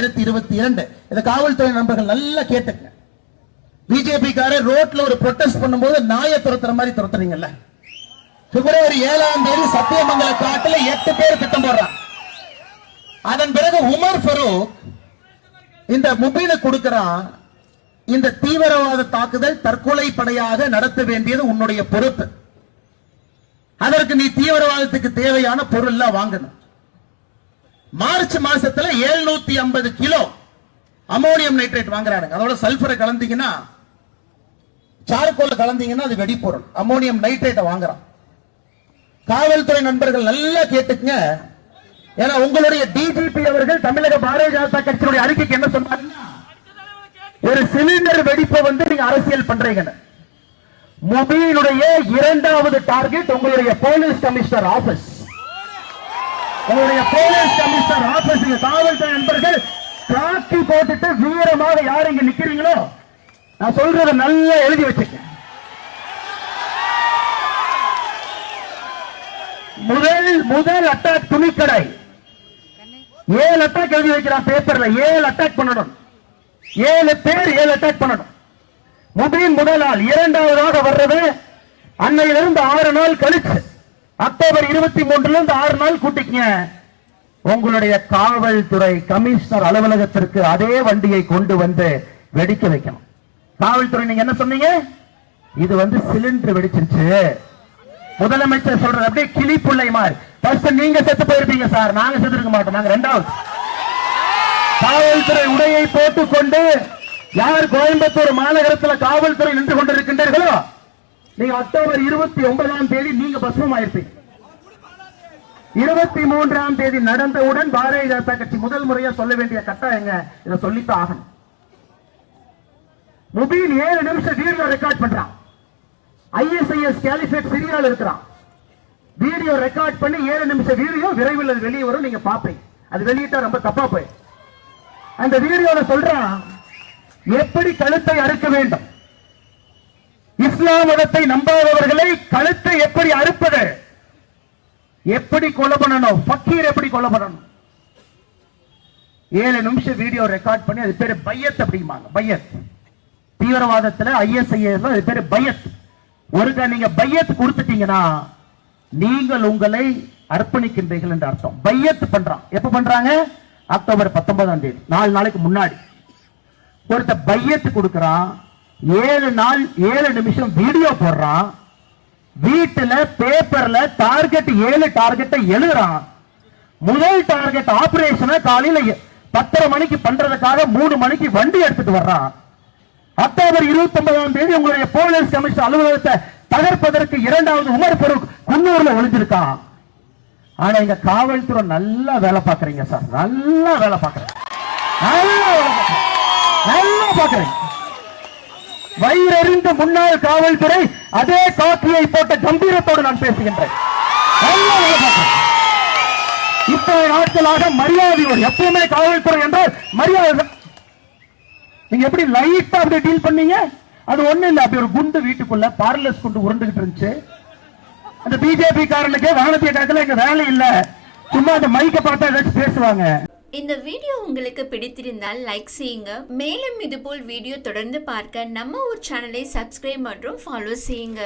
2022 இந்த காவல்துறை நண்பர்கள் நல்லா கேட்டுங்க. பிஜேபி காரர் ரோட்ல ஒரு ப்ரொடெஸ்ட் பண்ணும்போது நாயை துரத்துற மாதிரி துரத்துறீங்கல்ல. பிப்ரவரி 7ஆம் தேதி சத்தியமங்கல காட்டுல 8 பேர் திட்டம் போடுறான். அதன் பிறகு உமர் ஃபரூக் இந்த முபீனை கொடுக்கிறான். இந்த தீவிரவாத தாக்குதல் தற்கொலை படையாக நடத்த வேண்டியது உன்னுடைய பொறுப்பு. அதற்கு நீ தீவிரவாதத்துக்கு தேவையான பொருள் எல்லாம் வாங்கணும். மார்ச் மாசத்துல 750 கிலோ அமோனியம் நைட்ரேட் வாங்குறாங்க. அதோட சல்பரை கலந்தீங்கன்னா, சார்கோல் கலந்தீங்கன்னா அது வெடிப்பொருள். அமோனியம் நைட்ரேட்டை வாங்குறான். காவல்துறை நண்பர்கள் நல்லா கேட்டுக்குங்க. ஏன்னா உங்களுடைய டிஜிபி அவர்கள் தமிழக பாரதிய ஜனதா கட்சியினுடைய அறிக்கைக்கு என்ன சொன்னாங்கன்னா, ஒரு சிலிண்டர் வெடிப்பை நீங்க அரசியல் பண்றீங்க. முபீனுடைய 2வது டார்கெட் உங்களுடைய போலீஸ் கமிஷனர் ஆபீஸ். உங்களுடைய போலீஸ் கமிஷனர் ஆபீஸ். காவல்துறை நண்பர்கள் காக்கி போட்டுட்டு வீரமாக யார் இங்க நிக்கிறீங்களோ, நான் சொல்றத நல்லா எழுதி வச்சுக்க. முதல் அட்டாக் துணிக்கடை. 7 அட்டாக் எழுதி வைக்கிறான் பேப்பர்ல. 7 அட்டாக் பண்ணணும். 7 பேர் 7 அட்டாக் பண்ணணும். முபீன் முதல் நாள். 2வதாக வர்றது அன்னையிலிருந்து 6 நாள் கழிச்சு அக்டோபர் 23 6 நாள் கூட்டிக்கங்க. உங்களுடைய காவல்துறை கமிஷனர் அலுவலகத்திற்கு அதே வண்டியை கொண்டு வந்து வெடிக்க வைக்கணும். காவல்துறை நீங்க என்ன சொன்னீங்க? இது சிலிண்டர் வெடிச்சிருச்சு. முதலமைச்சர் சொல்றது அப்படியே கிளிப்புள்ளை மாதிரி. ஃபர்ஸ்ட் நீங்க செத்து போயிருப்பீங்க சார், நாங்க செத்து இருக்க மாட்டோம். நாங்க 2வது. காவல்துறை உடையை போட்டுக்கொண்டு யார் கோயம்புத்தூர் மாநகரத்தில் காவல்துறை நின்று கொண்டிருக்கின்றீர்களோ, நீங்க அக்டோபர் 29ஆம் தேதி நீங்க பஸ்மம் ஆயிருப்பீங்க. 23ஆம் தேதி நடந்தவுடன் பாரதிய ஜனதா கட்சி முதல் முறையா சொல்ல வேண்டிய கட்டாயங்க. இதை சொல்லித்தான் ஆகணும். முபீன் 7 நிமிஷம் வீடியோ ரெக்கார்ட் பண்றான். ISIS கேலிஃபேட் சிரியால இருக்கிறான். வீடியோ ரெக்கார்ட் பண்ணி 7 நிமிஷம் வீடியோ விரைவில் வெளியே வரும். நீங்க பாப்பீங்க. அது வெளியிட்டா ரொம்ப தப்பா போய். அந்த வீடியோல சொல்றான் எப்படி கழுத்தை அறுக்க வேண்டும். இஸ்லாம் மதத்தை நம்பாதவர்களை கழுத்தை எப்படி அறுப்பது, எப்படி கொலை பண்ணணும், ஃபக்கீர் எப்படி கொலை பண்ணணும். 7 நிமிஷம் வீடியோ ரெக்கார்ட் பண்ணி அது பேரு பையத் அப்படிம்பாங்க. பையத் தீவிரவாதத்துல ISIS அது பேரு பையத். ஒருக்கா நீங்க பையத் கொடுத்துட்டீங்கன்னா நீங்கள் உங்களை அர்ப்பணிக்கின்றீர்கள் என்று அர்த்தம். பையத் பண்றான். எப்ப பண்றாங்க? அக்டோபர் 19ஆம் தேதி, 4 நாளைக்கு முன்னாடி. ஒருத்த பையத்து கொடுக்கிறான். 7 நாள் 7 நிமிஷம் வீடியோ போடுறான். வீட்டுல பேப்பர்ல டார்கெட் 7 டார்கெட்டை எழுதுறான். முதல் டார்கெட் ஆபரேஷனை காலையில 10:30 மணிக்கு பண்றதுக்காக 3 மணிக்கு வண்டி எடுத்துட்டு வர்றான். அக்டோபர் 29ஆம் தேதி உங்களுடைய போலீஸ் கமிஷனர் அலுவலகத்தை தகர்ப்பதற்கு 2வது உமர் ஃபரூக் குன்னூர்ல ஒளிஞ்சிருக்கான். ஆனா இங்க காவல்துறை நல்லா வேலை பார்க்கறீங்க சார். நல்லா வேலை பார்க்கறீங்க. நல்லா பார்க்கிறேன். வயிறறிந்த முன்னாள் காவல்துறை அதே காக்கியை போட்ட கம்பீரத்தோடு நான் பேசுகின்றேன். இத்தனை நாட்களாக மரியாதையோடு எப்பவுமே காவல்துறை என்றால் மரியாதை. நீங்க எப்படி லைட்டா அப்படி டீல் பண்ணீங்க? அது ஒண்ணு இல்ல. அப்படி ஒரு குண்டு வீட்டுக்குள்ள பார்லஸ் குண்டு உருண்டுகிட்டு இருந்துச்சு. அந்த பிஜேபி காரனுக்கு வானத்திய காக்கல எங்க வேலை இல்ல, சும்மா அந்த மைக்க பார்த்தா ஏதாச்சும் பேசுவாங்க. இந்த வீடியோ உங்களுக்கு பிடித்திருந்தால் லைக் செய்யுங்க. மேலும் இதுபோல் வீடியோ தொடர்ந்து பார்க்க நம்ம ஒரு சேனலை சப்ஸ்கிரைப் மற்றும் ஃபாலோ செய்யுங்க.